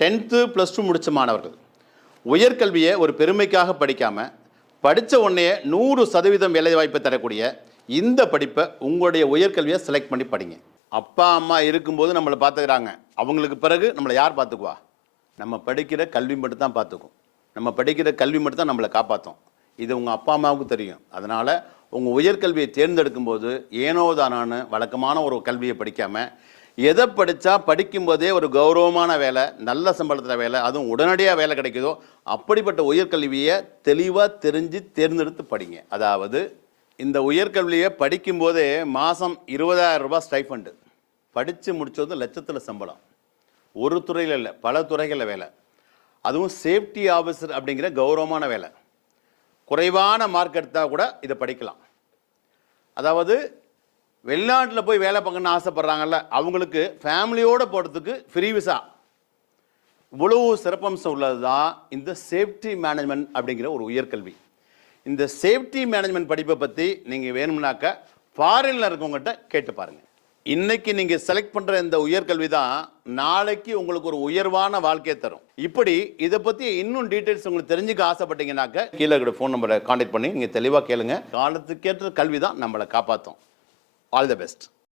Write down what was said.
10th +2 முடித்த மாணவர்கள் உயர்கல்வியை ஒரு பெருமைக்காக படிக்காமல் படித்த உடனே 100% வேலைவாய்ப்பை தரக்கூடிய இந்த படிப்பை உங்களுடைய உயர்கல்வியை செலக்ட் பண்ணி படிங்க. அப்பா அம்மா இருக்கும்போது நம்மளை பார்த்துக்கிறாங்க, அவங்களுக்கு பிறகு நம்மளை யார் பார்த்துக்குவா? நம்ம படிக்கிற கல்வி மட்டும் தான் பார்த்துக்கும். நம்ம படிக்கிற கல்வி மட்டும் தான் நம்மளை காப்பாற்றும். இது உங்கள் அப்பா அம்மாவுக்கு தெரியும். அதனால் உங்கள் உயர்கல்வியை தேர்ந்தெடுக்கும்போது ஏனோ தானான்னு வழக்கமான ஒரு கல்வியை படிக்காமல் எதை படித்தா படிக்கும்போதே ஒரு கௌரவமான வேலை, நல்ல சம்பளத்தில் வேலை, அதுவும் உடனடியாக வேலை கிடைக்குதோ அப்படிப்பட்ட உயர்கல்வியை தெளிவாக தெரிஞ்சு தேர்ந்தெடுத்து படிங்க. அதாவது இந்த உயர்கல்வியை படிக்கும்போதே மாதம் 20,000 ரூபாய் ஸ்டைஃபண்டு, படித்து முடித்தது லட்சத்தில் சம்பளம். ஒரு துறையில் இல்லை, பல துறைகளில் வேலை, அதுவும் சேஃப்டி ஆஃபீஸர் அப்படிங்கிற கௌரவமான வேலை. குறைவான மார்க் எடுத்தால் கூட இதை படிக்கலாம். அதாவது வெளிநாட்டில் போய் வேலை பார்க்கணுன்னு ஆசைப்பட்றாங்கல்ல, அவங்களுக்கு ஃபேமிலியோடு போகிறதுக்கு ஃப்ரீ விசா. இவ்வளவு சிறப்பம்சம் உள்ளது தான் இந்த சேஃப்டி மேனேஜ்மெண்ட் அப்படிங்கிற ஒரு உயர்கல்வி. இந்த சேஃப்டி மேனேஜ்மெண்ட் படிப்பை பற்றி நீங்கள் வேணும்னாக்க ஃபாரினில் இருக்கவங்ககிட்ட கேட்டு பாருங்கள். இன்றைக்கி நீங்கள் செலக்ட் பண்ணுற இந்த உயர்கல்வி தான் நாளைக்கு உங்களுக்கு ஒரு உயர்வான வாழ்க்கையை தரும். இப்படி இதை பற்றி இன்னும் டீட்டெயில்ஸ் உங்களுக்கு தெரிஞ்சுக்க ஆசைப்பட்டீங்கன்னாக்க கீழே இருக்கிற ஃபோன் நம்பரை கான்டாக்ட் பண்ணி நீங்கள் தெளிவாக கேளுங்க. காலத்துக்கேற்ற கல்வி தான் நம்மளை காப்பாற்றும். All the best.